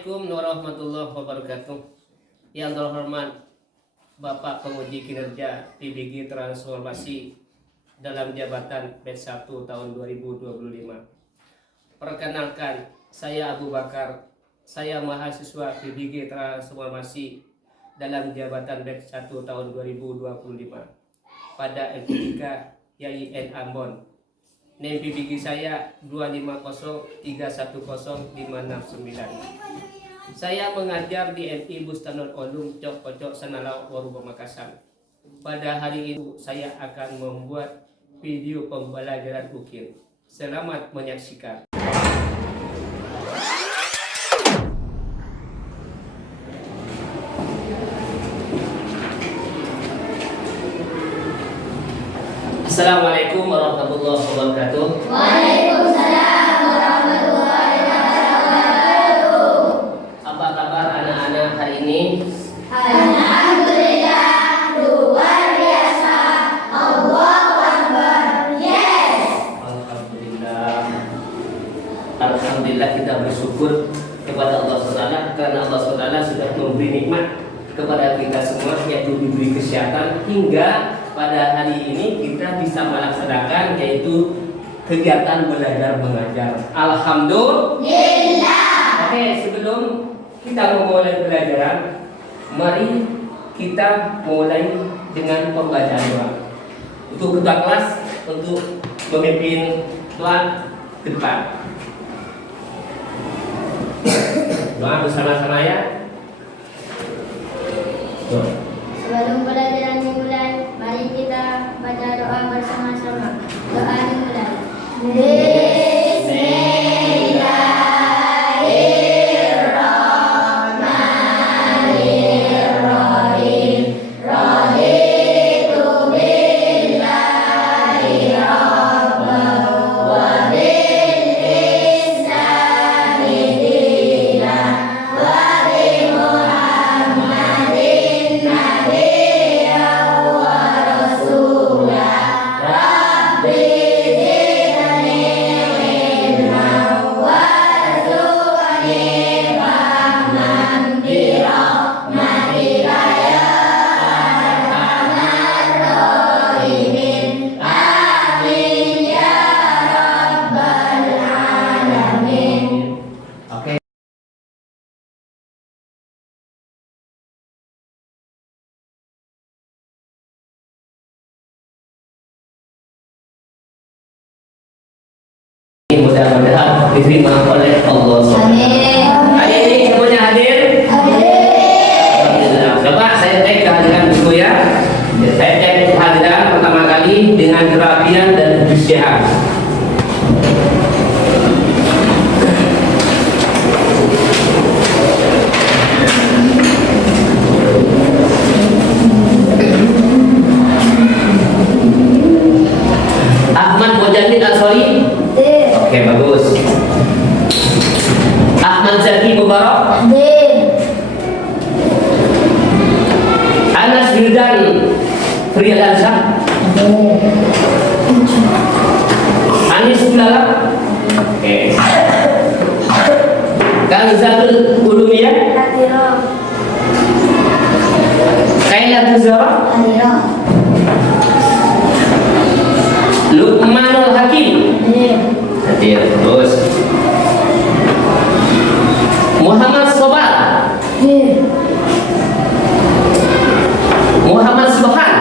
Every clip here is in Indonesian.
Assalamualaikum warahmatullahi wabarakatuh. Yang terhormat Bapak Penguji Kinerja PBG Transformasi dalam jabatan batch 1 tahun 2025. Perkenalkan, saya Abu Bakar. Saya mahasiswa PBG Transformasi dalam jabatan batch 1 tahun 2025 pada FPK YIN Ambon. NIM PBG saya 250310569. Saya mengajar di MI Bustanul Ulum Cok Pocok Sanalau Warubo Makassar. Pada hari ini saya akan membuat video pembelajaran ukir. Selamat menyaksikan. Assalamualaikum warahmatullahi wabarakatuh. Waalaikumsalam warahmatullahi wabarakatuh. Apa kabar anak-anak hari ini? Alhamdulillah, luar biasa. Allahu Akbar. Yes. Alhamdulillah kita bersyukur kepada Allah SWT karena Allah SWT sudah memberi nikmat kepada kita semua, yaitu diberi kesehatan hingga pada hari ini kita bisa melaksanakan yaitu kegiatan belajar mengajar. Alhamdulillah. Oke, sebelum kita memulai pelajaran, mari kita mulai dengan pembacaan doa. Untuk ketua kelas untuk memimpin doa ke depan. Doa bersama-sama ya. Sebelum pelajaran dimulai, mari kita baca doa bersama-sama. Doa dimulai. Bismillahirrahmanirrahim. Raditu billahi rabban wa bil islami dinan wa bi Muhammadin nabiyyan wa rasulah. Rabbi zidni ilman warzuqni fahman bi rahmatika ya arhamar rahimin. Amin ya rabbal alamin. Oke. Mudah-mudahan diterima oleh Allah SWT. Amin. Hari ini semuanya hadir. Alhamdulillah. Coba saya cek kehadiran buku ya. Saya cek kehadiran pertama kali dengan kerapian dan kebersihan. Ahmad Mujahid Ansori. Oke, bagus. Ahmad Zaki Mubarak. Anas Wildan Frialansa. Anis Ulala. Oke. Kanzatul Ulumiyah. Kailatul Zara. Luqmanul Hakim. Hadir. Terus Muhammad Sobat. Muhammad Subhan.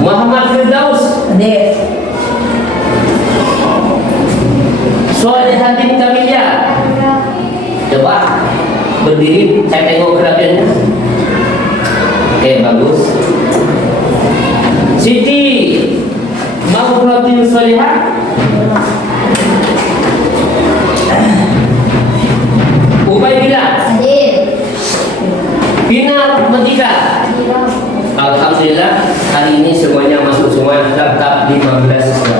Muhammad Firdaus. Solehatin Kamilya. Coba berdiri, saya tengok gerakannya. Oke, bagus. Siti Mawratin Salihah. Ubaidillah. Pinar Matika. Alhamdulillah hari ini semuanya masuk semua, tetap 15 siswa.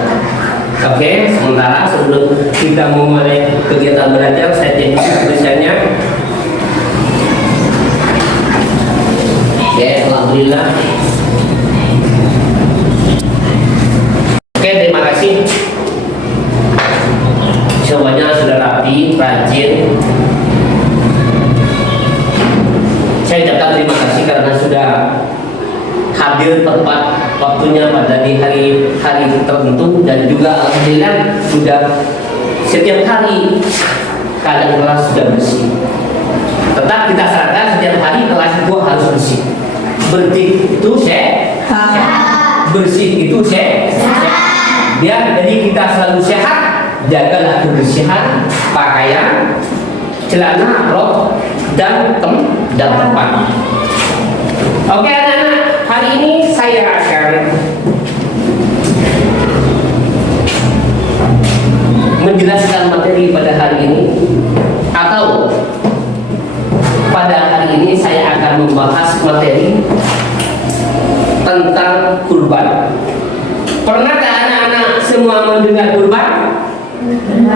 Oke, sementara sebelum kita memulai kegiatan belajar, saya cek tulisannya. Oke, alhamdulillah. Oke, terima kasih. Semuanya sudah rapi. rajin. Saya ucapkan terima kasih karena sudah hadir tepat waktunya pada di hari tertentu, dan juga alhamdulillah sudah setiap hari keadaan kelas sudah bersih. Tetap kita sarankan setiap hari kelas itu harus bersih. Bersih itu sehat, bersih itu sehat. Biar jadi kita selalu sehat, jagalah kebersihan pakaian, celana, rok, dan tempat. Oke anak-anak, hari ini saya akan menjelaskan materi pada hari ini, atau pada hari ini saya akan membahas materi tentang kurban. Pernahkah anak-anak semua mendengar kurban?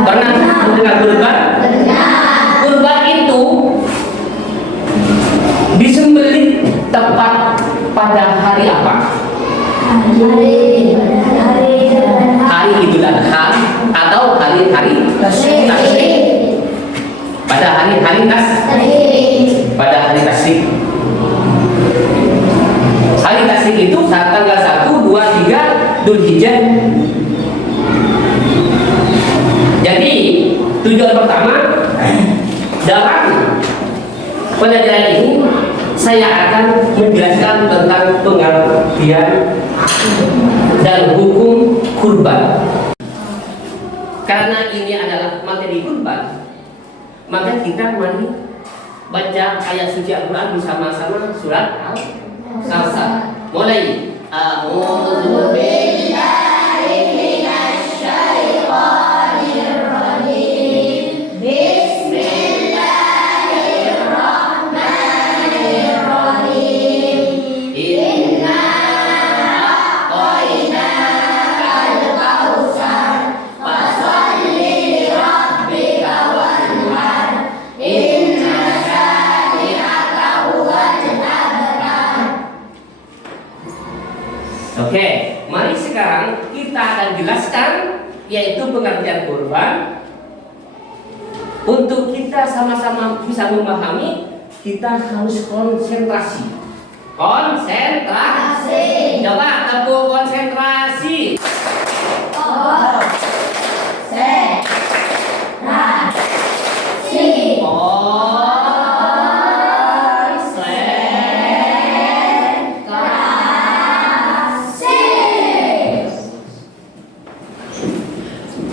Pernah mendengar kurban? Kurban itu disembelih tepat pada hari apa? Hari Idul Adha atau hari-hari tasyrik. Pada hari-hari pada hari tasyrik. Hari tasyrik itu saat tanggal 1, 2, 3 Dzulhijjah. Jadi tujuan pertama dalam pelajaran ini saya akan menjelaskan tentang pengertian dan hukum kurban. Karena ini adalah materi kurban, maka kita mari baca ayat suci Al-Quran bersama-sama, surat Al-Kahf. Mulai. A'udzu billahi minasy syaithanir rajim. Bismillahirrahmanirrahim. Inna a'tainakal kautsar fasholli li rabbika wanhar. Inna syani'aka huwal abtar. Oke, mari sekarang kita akan jelaskan yaitu pengertian kurban. Untuk kita sama-sama bisa memahami, kita harus konsentrasi. Konsentrasi. Coba tepuk konsentrasi.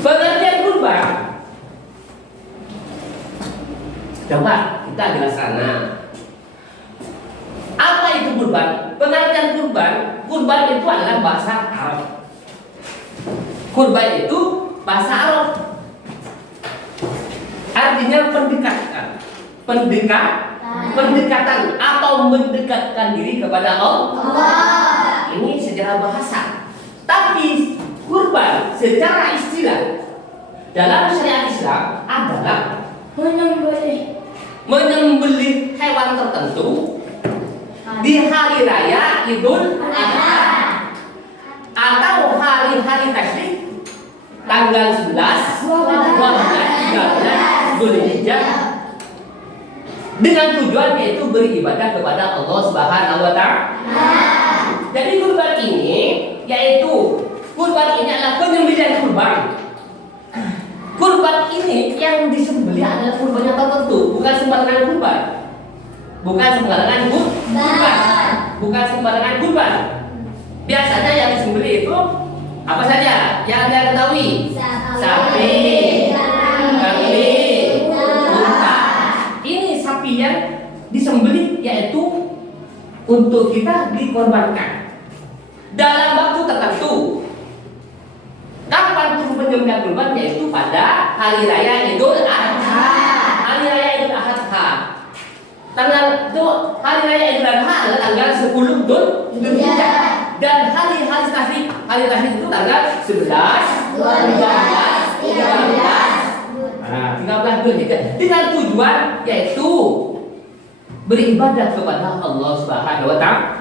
Pengertian kurban. Coba kita jelaskan. Apa itu kurban? Pengertian kurban, kurban itu adalah bahasa Arab. Kurban itu bahasa Arab. Artinya pendekatan atau mendekatkan diri kepada Allah. Ini secara bahasa. Tapi kurban secara istilah dalam syariat Islam adalah menyembelih hewan tertentu di hari raya Idul Adha atau hari-hari tasyrik tanggal 11, 12, 13 Dzulhijjah, dengan tujuan yaitu beribadah kepada Allah Subhanahu wa Ta'ala. Jadi kurban ini adalah penyembelihan kurban. Kurban ini yang disembelih adalah kurban yang tertentu, bukan sembarangan kurban. Bukan sembarangan kurban. Biasanya yang disembelih itu apa saja? Yang Anda ketahui? Sapi, kambing, unta. Ini sapi yang disembelih yaitu untuk kita dikorbankan dalam waktu tertentu. Kapan itu penyembelihan kurban? Yaitu pada hari raya Idul Adha. Hari raya Idul Adha. Tanggal itu hari raya Idul Adha adalah tanggal 10 Dzulhijjah. Dan hari-hari tasyrik itu tanggal 11, 12, 13 Dzulhijjah. Dengan tujuan yaitu beribadah kepada Allah Subhanahu wa Ta'ala.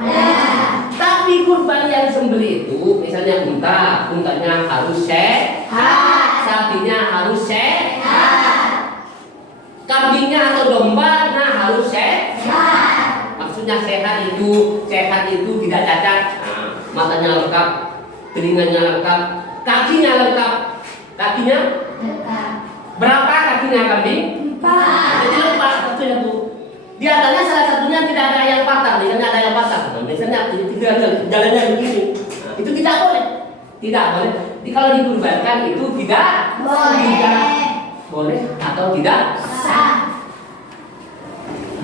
Tapi kurban yang disembelih itu, misalnya untanya harus sehat, sapinya harus sehat. kambingnya atau domba harus sehat. Maksudnya sehat itu tidak cacat. Nah, matanya lengkap, telinganya lengkap, kakinya lengkap. Kakinya berapa kakinya kambing? 4. Jadi lengkap kakinya tuh. Di antaranya salah satunya tidak ada yang patah, misalnya ada yang patah. Misalnya jalannya begini. Nah, itu tidak boleh. Tidak boleh. Jadi kalau dikurbankan itu tidak boleh atau tidak sah.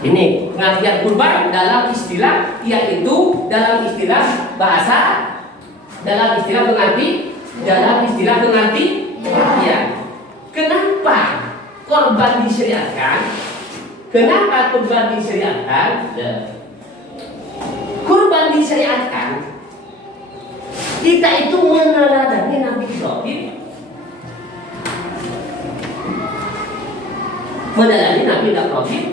Ini pengertian kurban dalam istilah, yaitu dalam istilah bahasa, dalam istilah pengertian. Kenapa korban disyariatkan? Kenapa kurban disyariatkan? Kurban disyariatkan, kita itu meneladani Nabi Ibrahim. Meneladani Nabi Ibrahim,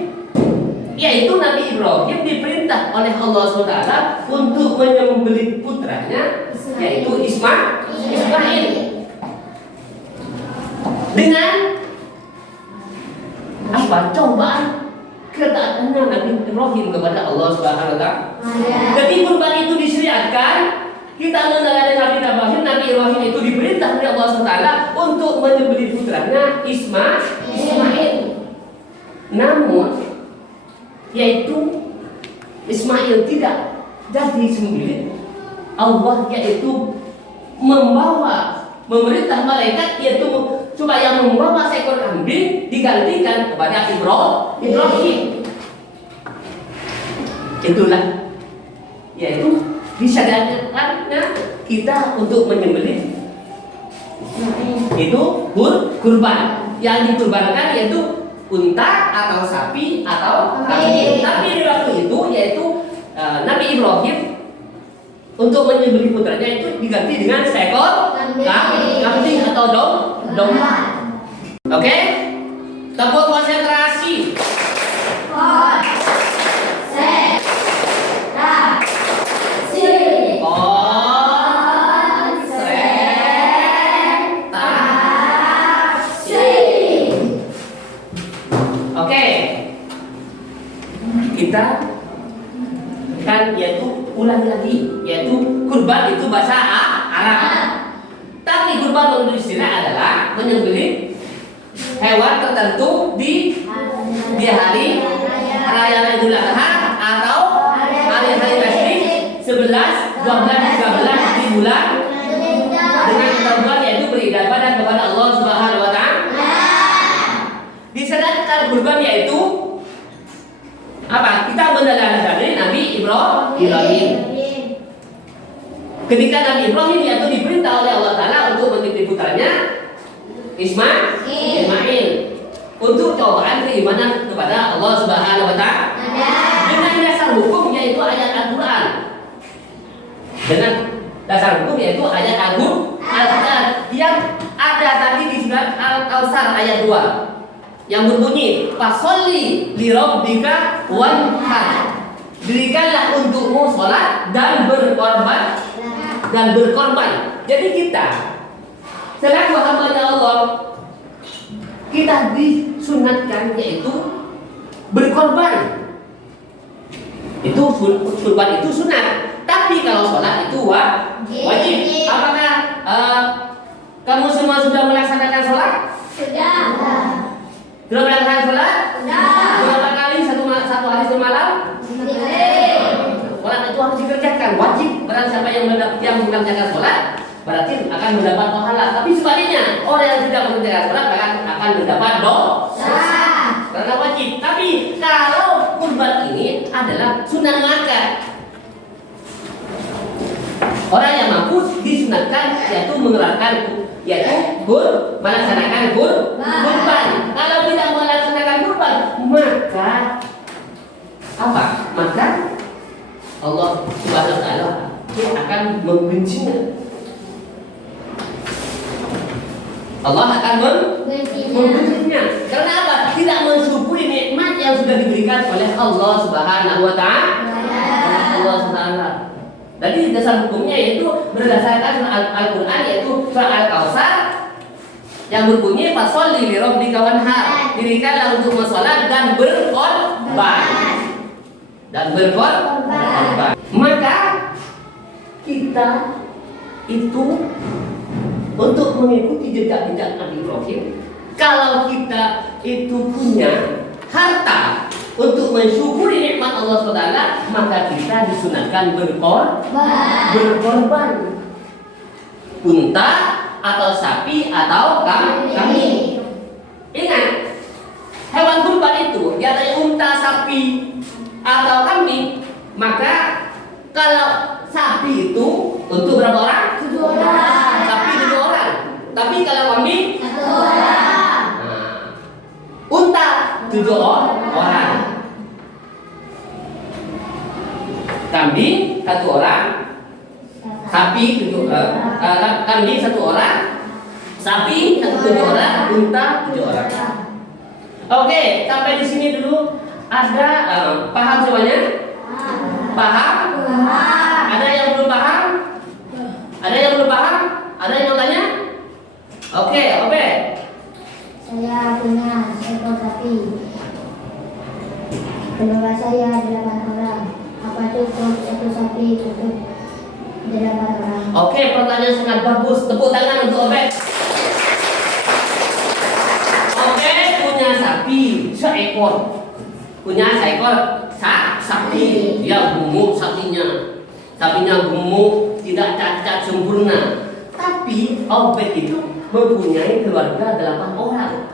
yaitu Nabi Ibrahim diperintah oleh Allah SWT untuk menyembelih putranya, yaitu Ismail. Dengan apa? Cobaan ketaatannya Nabi Ibrahim kepada Allah SWT. Jadi kurban itu disyariatkan, kita meneladani Nabi Ibrahim itu diperintah oleh Allah SWT untuk menyembelih putranya Ismail. Namun yaitu Ismail tidak jadi sembelih, Allah yaitu memerintah malaikat yaitu supaya membawa seekor kambing digantikan kepada Ibrahim. Itulah yaitu disyariatkannya kita untuk menyembelih itu kurban. Yang dikurbankan yaitu unta atau sapi atau kambing. Tapi di waktu itu yaitu Nabi Ibrahim untuk menyembelih putranya itu diganti dengan seekor kambing atau domba. Oke? Tepuk konsentrasi. Kita kan yaitu ulangi lagi, yaitu kurban itu bahasa Arab. Tapi kurban menurut istilah adalah menyembelih hewan tertentu di hari raya Idul Adha atau hari-hari resmi 11, 12, 13 di bulan dengan tujuan yaitu beribadah kepada Allah Subhanahu wa taala. Disyariatkan kurban yaitu apa? Kita meneladani Nabi Ibrahim. Ketika Nabi Ibrahim yaitu diperintah oleh Allah Ta'ala untuk menitip putranya Ismail untuk cobaan keimanan kepada Allah Subhanahu wa taala. Dengan dasar hukum yaitu ayat Al-Qur'an. Dengan dasar hukum yaitu ayat Al-Qur'an yang ada tadi di surat Al-Kautsar ayat 2. Yang berbunyi fasolli li rabbika wanhar, berikanlah untukmu sholat dan berkorban. Jadi kita selaku hamba Allah, kita disunatkan yaitu berkorban. Itu kurban itu sunat. Tapi kalau sholat itu wajib. Apakah kamu semua sudah melaksanakan sholat? Sudah. Sudah melaksanakan sholat? Sudah. Berapa kali satu hari semalam? Sholat itu harus dikerjakan, wajib. Barang siapa yang mengerjakan sholat berarti akan mendapat pahala. Tapi sebaliknya, orang yang tidak mengerjakan sholat akan mendapat dosa karena wajib. Tapi kalau kurban ini adalah sunnah muakkad, orang yang mampu disunatkan yaitu mengerjakan melaksanakan kurban. Kalau tidak melaksanakan kurban, maka apa? Maka Allah Subhanahu wa taala akan membencinya. Allah akan membencinya. Karena apa? Tidak mensyukuri nikmat yang sudah diberikan oleh Allah Subhanahu wa taala. Jadi dasar hukumnya yaitu berdasarkan Al-Qur'an yaitu surah Al-Kautsar yang berbunyi fasholli li rabbika wanhar. Dirikanlah untuk salat dan berkorban. Maka kita itu untuk mengikuti jejak-jejak Nabi Ibrahim, kalau kita itu punya harta untuk mensyukuri nikmat Allah SWT, maka kita disunahkan berkorban unta atau sapi atau kambing. Ingat, hewan kurban itu diantaranya unta, sapi atau kambing. Maka kalau sapi itu untuk berapa orang? 7 orang. Sapi 7 orang. Tapi kalau kambing 1 orang. Unta 7 orang. Kambing 1 orang. Sapi 7 kambing 1 orang. Sapi 7 orang. Unta 7 orang. Oke, sampai di sini dulu. Ada paham semuanya? Paham? Ada yang belum paham? Ada yang belum paham? Ada yang mau tanya? Oke, Obe. Saya punya seekor sapi. Keluarga saya 8 orang. Apa cukup satu sapi untuk 8 orang? Oke, pertanyaan sangat bagus. Tepuk tangan untuk Obe. Obe punya sapi seekor. Punya seekor sapi. Dia gemuk sapinya. Sapinya gemuk, tidak cacat sempurna. Tapi Obed itu mempunyai keluarga 8 orang.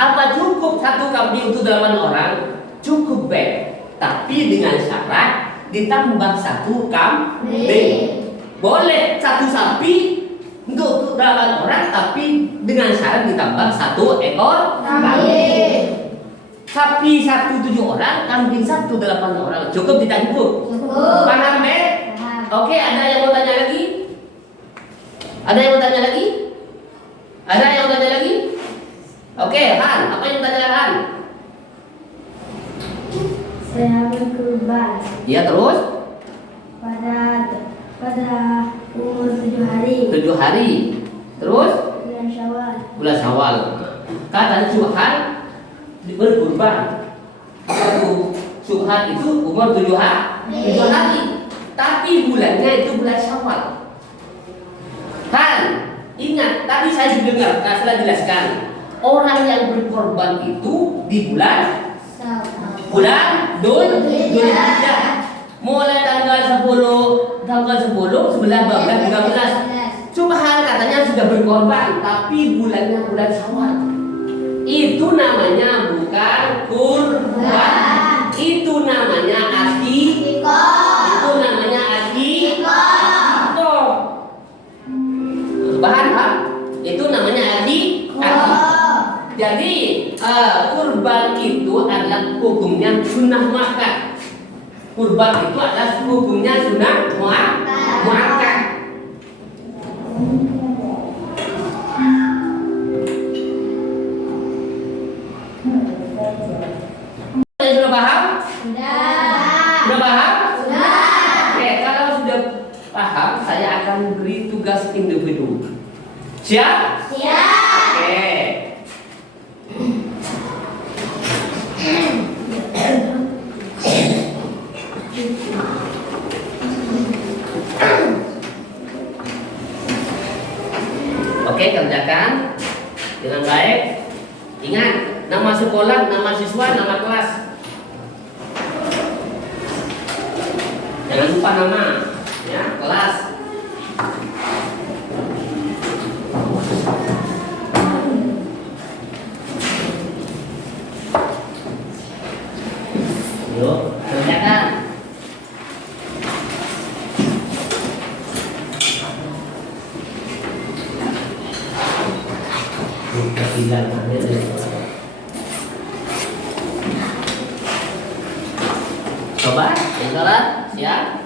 Apa cukup satu kambing untuk 8 orang? Cukup, Beb. Tapi dengan syarat ditambah 1 kambing. Boleh 1 sapi untuk 8 orang, tapi dengan syarat ditambah 1 ekor kambing. Sapi 1 7 orang, kambing 1 8 orang. Cukup tidak cukup? Cukup. Paham, Beb? Oke, ada yang mau tanya lagi? Ada yang mau tanya lagi? Ada yang mau tanya lagi? Oke, Han, apa yang tanya Han? Saya berkurban Ya, terus? pada umur 7 hari. 7 hari. Terus? Bulan Syawal. Bulan Syawal. Kata Tuhan berkurban. Subhan itu umur 7 hari. Tapi bulannya itu bulan Syawal. Han, ingat tadi saya sudah dengar, setelah jelaskan. Orang yang berkorban itu di bulan Dzulhijjah. Mulai tanggal 10, 11, 12, 13. Subhan katanya sudah berkorban, tapi bulannya bulan Syawal. Itu namanya bukan kurban. Itu namanya akikah. Itu namanya akikah. Bahan ha? Itu namanya akikah. Jadi kurban itu adalah hukumnya sunnah muakkad. Kurban itu adalah hukumnya sunnah muakkad. Sudah paham? Sudah paham? Oke, kalau sudah paham, saya akan beri tugas individu. Siap? Oke. Oke, kerjakan dengan baik. Ingat, nama sekolah, nama siswa, nama kelas. Jangan lupa nama, ya, kelas. Yuk, kerjakan. Coba, saudara, siap?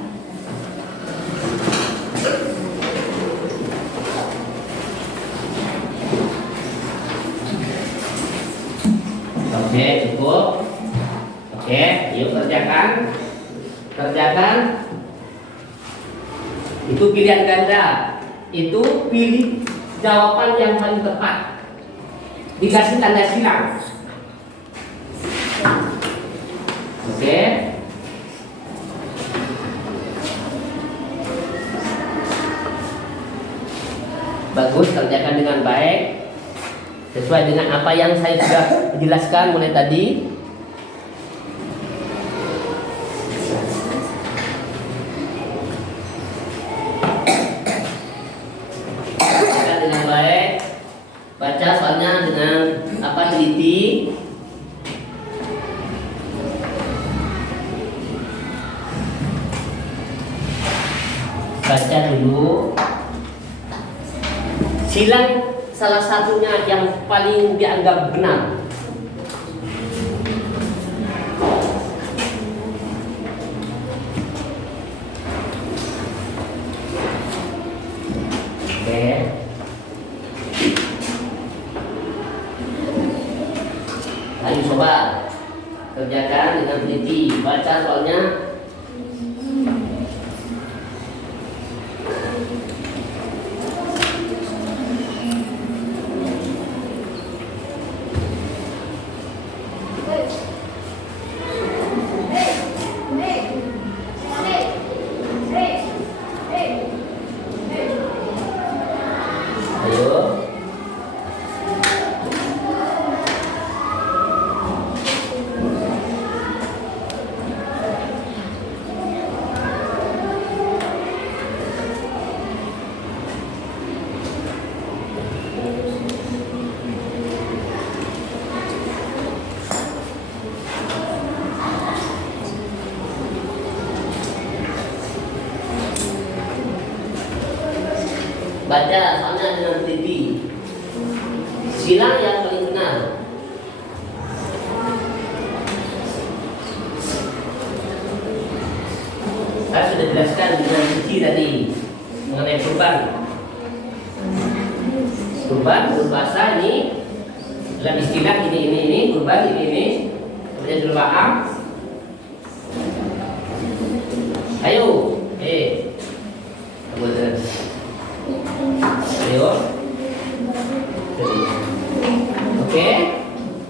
Oke, cukup. Oke, yuk kerjakan. Kerjakan. Itu pilihan ganda. Itu pilih jawaban yang paling tepat. dikasih tanda silang. Oke. Bagus, kerjakan dengan baik sesuai dengan apa yang saya sudah jelaskan mulai tadi. Kerjakan dengan baik. Baca soalnya dengan apa, teliti. Baca dulu. Silang salah satunya yang paling dianggap benar. Oke. Ayo coba kerjakan dengan teliti. Baca soalnya. Ayo. Baca soalnya dengan teliti. Silang yang paling benar. Saya sudah jelaskan dengan suci tadi mengenai kurban. Kurban berbahasa ini dalam istilah ini kurban ini. Kemudian dulu paham. Ayo, kemudian. Ayo. Oke.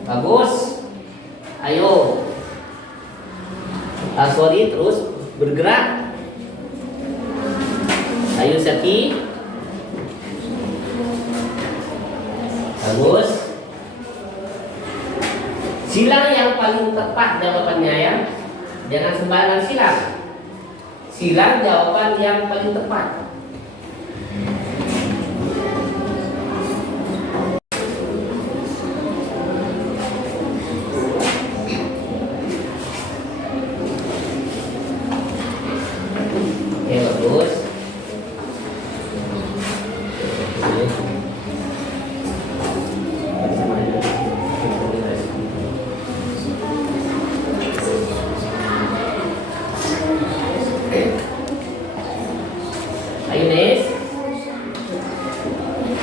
Bagus. Ayo. Sorry, terus bergerak. Ayo Saki. Bagus. Silang yang paling tepat jawabannya ya. Jangan sembarangan silang. Silang jawaban yang paling tepat. Bagus. Ayo Nis.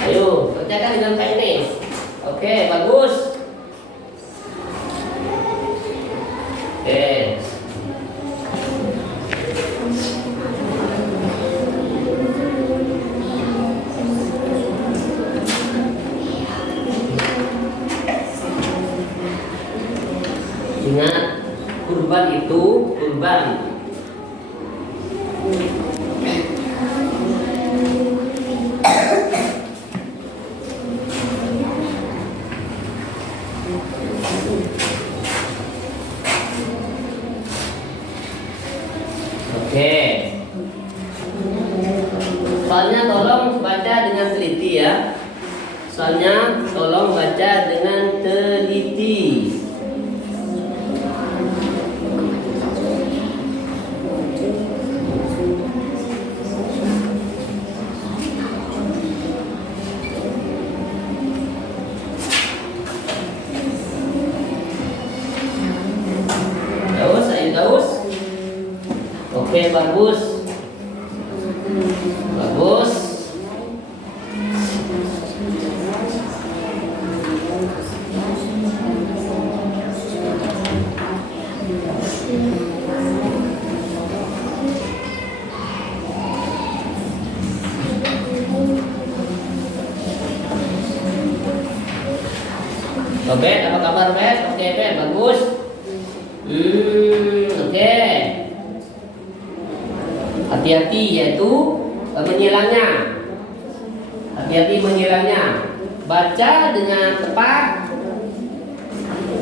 Ayo kerjakan dengan Kak Nis. Oke, bagus. Oke. Ingat, kurban itu kurban. Oke. Soalnya tolong baca dengan teliti ya. Soalnya tolong baca dengan teliti. Daus. Oke, bagus. Bagus. Bet, apa kabar Bet? Oke Bet, bagus. Oke. Hati-hati yaitu menyilangnya. Hati-hati menyilangnya. Baca dengan tepat,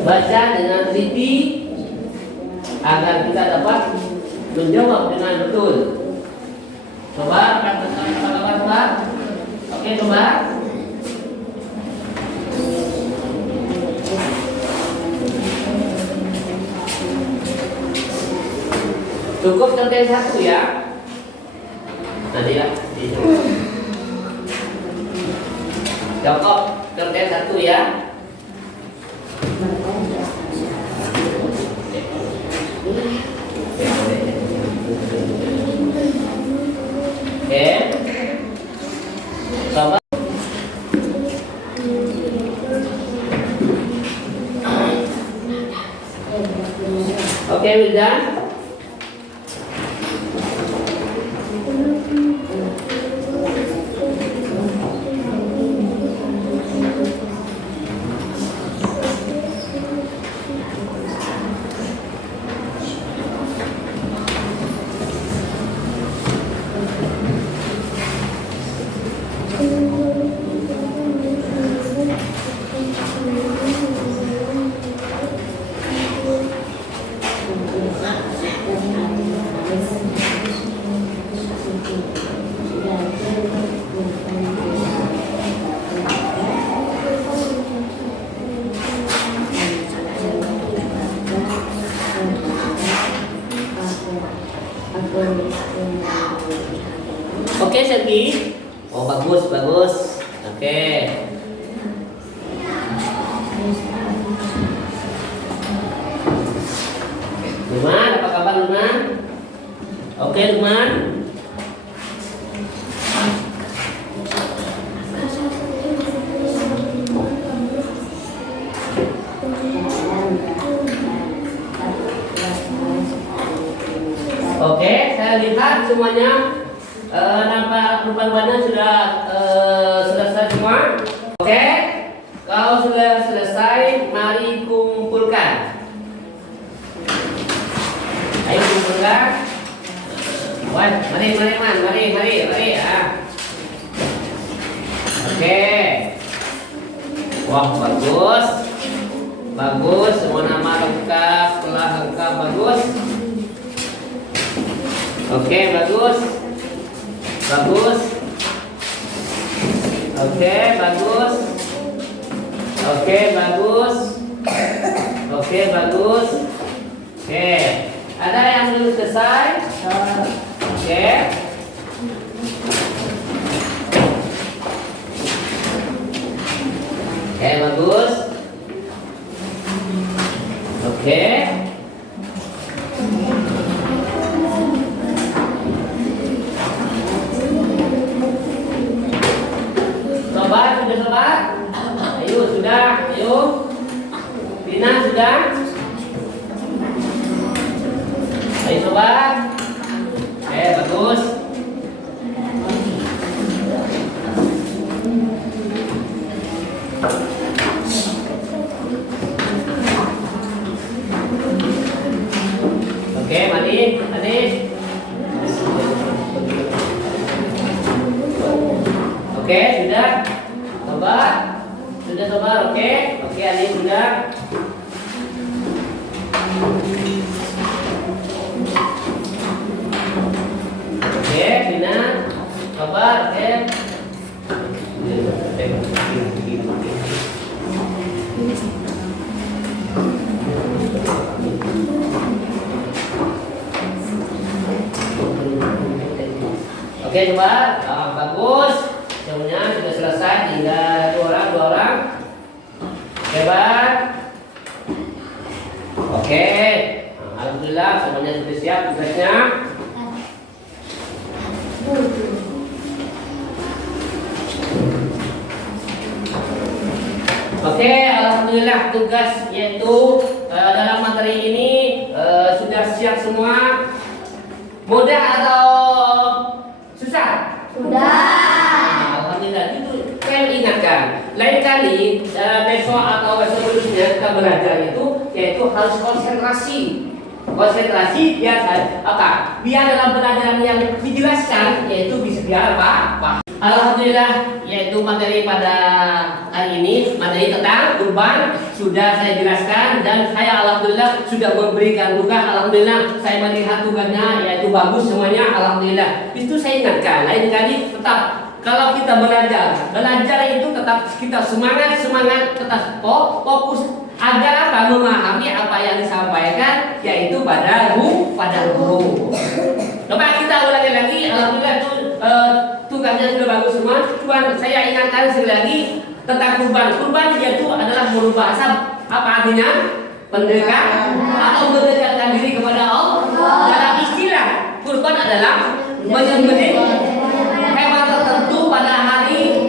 baca dengan teliti agar kita dapat menjawab dengan betul. Coba, apa kabar Pak? Oke, coba. Cukup contoh satu ya. Nanti ya. Cukup contoh satu ya. Oke. Coba. Oke, Wildan. Oke, Sergi. Oh, bagus, bagus. Oke. Luman, apa kabar Luman? Oke, Luman. Oke, saya lihat semuanya nampak rupa-rupanya sudah selesai semua. Oke, kalau sudah selesai, mari kumpulkan. Ayo kumpulkan. Wah, mari ya. Oke. Wah, bagus. Bagus, semua nama lengkap, telah lengkap, bagus. Oke, bagus. Bagus. Oke, bagus. Oke, bagus. Oke, bagus. Oke. Ada yang belum selesai? Oke. Oke, bagus. Oke. Sobat, sudah sobat? Ayo, sudah, ayo. Dina, sudah? Ayo sobat. Oke, bagus. Oke, mari. Oke, sudah. Sobat. Sudah sobat, oke. Oke, Adi sudah. Oke, Bina. Sobat, oke. Oke, coba. Bagus. Semuanya sudah selesai, tinggal dua orang. Hebat. Oke. Alhamdulillah semuanya sudah siap tugasnya. Oke, alhamdulillah tugas yaitu dalam materi ini sudah siap semua. Mudah atau susah? Sudah. Alhamdulillah, itu saya ingatkan. Lain kali besok atau besok kita belajar itu yaitu harus konsentrasi. Konsentrasi biar apa? Biar dalam pelajaran yang dijelaskan yaitu bisa biar apa? Alhamdulillah, yaitu materi pada hari ini, materi tentang kurban sudah saya jelaskan dan saya alhamdulillah sudah memberikan tugas. Alhamdulillah saya melihat tugasnya yaitu bagus semuanya. Alhamdulillah. Itu saya ingatkan lain kali tetap kalau kita belajar itu tetap kita semangat, tetap fokus agar apa memahami apa yang disampaikan yaitu pada guru. Coba kita ulangi lagi. Alhamdulillah itu tugasnya sudah bagus semua. Cuma saya ingatkan sekali lagi tentang kurban. Kurban itu adalah merubah asal apa artinya? Pendekatan atau mendekatkan diri kepada Allah. Dalam istilah kurban adalah menyembelih hewan tertentu pada hari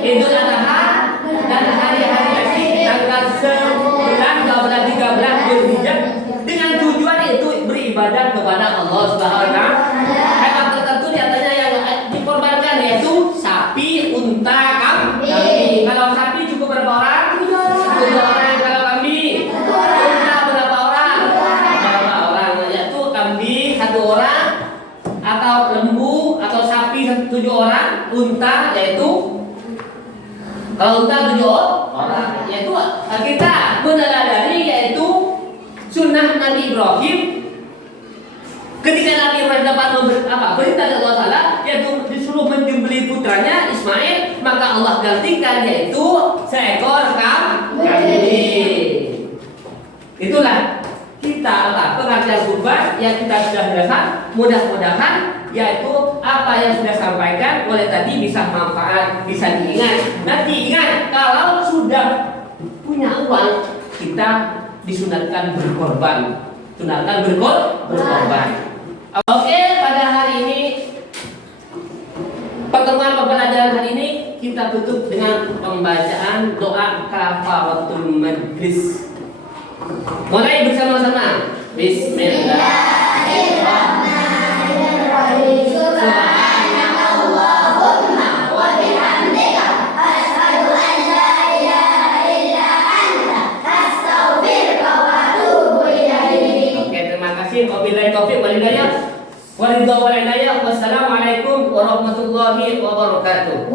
Idul Adha dan hari-hari asli tanggal 9, 12, 13 Dzulhijjah dengan tujuan itu beribadah kepada Allah Subhanahu wa taala. Hewan tertentu di antaranya yang dikorbankan yaitu sapi, unta, kambing. Kalau sapi cukup berapa orang? 7 orang. Kalau kambing, unta berapa orang? Berapa orang? Yaitu kambing 1 orang atau lembu atau sapi 7 orang, unta yaitu kalau unta 7 orang, yaitu kita meneladani yaitu sunnah Nabi Ibrahim ketika Nabi Ibrahim dapat perintah dari Allah Taala yaitu disuruh menyembelih putranya Ismail, maka Allah gantikan yaitu seekor kambing. Itulah kita pengertian kurban yang kita sudah jelaskan. Mudah-mudahan yaitu apa yang sudah sampaikan oleh tadi bisa manfaat, bisa diingat. Nanti ingat kalau sudah punya uang kita disunatkan berkorban. Berkorban. Oke, pada hari ini pertemuan pembelajaran hari ini kita tutup dengan pembacaan doa kafaratul majlis. Mulai bersama-sama. Bismillahirrahmanirrahim. Subhanakallahumma wa bihamdika asyhadu an la ilaha illa anta astaghfiruka wa atubu ilaik. Oke, terima kasih. Wabillahi taufiq wal hidayah. Wassalamualaikum warahmatullahi wabarakatuh.